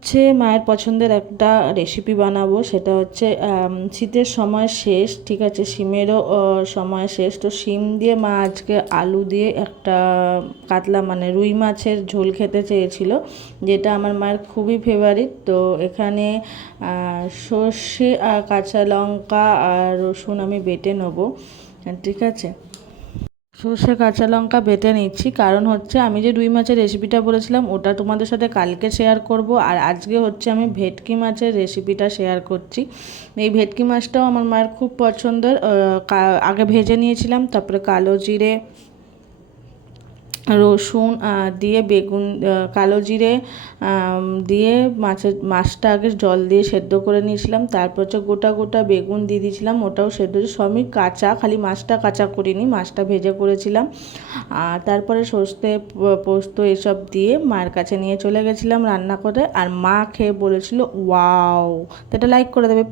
হচ্ছে মায়ের পছন্দের একটা রেসিপি বানাবো, সেটা হচ্ছে শীতের সময় শেষ, ঠিক আছে, শিমেরও সময় শেষ, তো শিম দিয়ে মা আজকে আলু দিয়ে একটা কাতলা মানে রুই মাছের ঝোল খেতে চেয়েছিল, যেটা আমার মায়ের খুবই ফেভারিট। তো এখানে সর্ষে আর কাঁচা লঙ্কা আর রসুন আমি বেটে নেবো, ঠিক আছে। সর্ষে কাঁচা লঙ্কা বেটে নিচ্ছি, কারণ হচ্ছে আমি যে রুই মাছের রেসিপিটা বলেছিলাম ওটা তোমাদের সাথে কালকে শেয়ার করব, আর আজকে হচ্ছে আমি ভেটকি মাছের রেসিপিটা শেয়ার করছি। এই ভেটকি মাছটাও আমার মায়ের খুব পছন্দের। আগে ভেজে নিয়েছিলাম, তারপরে কালো জিরে রসুন দিয়ে বেগুন কালো জিরে দিয়ে মাছটা আগে জল দিয়ে সেদ্ধ করে নিয়েছিলাম, তারপর হচ্ছে গোটা গোটা বেগুন দিয়ে দিয়েছিলাম, ওটাও সেদ্ধ, সবই কাঁচা, খালি মাছটা কাঁচা করিনি, মাছটা ভেজে করেছিলাম। আর তারপরে সর্ষে পোস্ত এসব দিয়ে মায়ের কাছে নিয়ে চলে গেছিলাম রান্না করে, আর মা খেয়ে বলেছিল ওয়াও। তো এটা লাইক করে দেবে।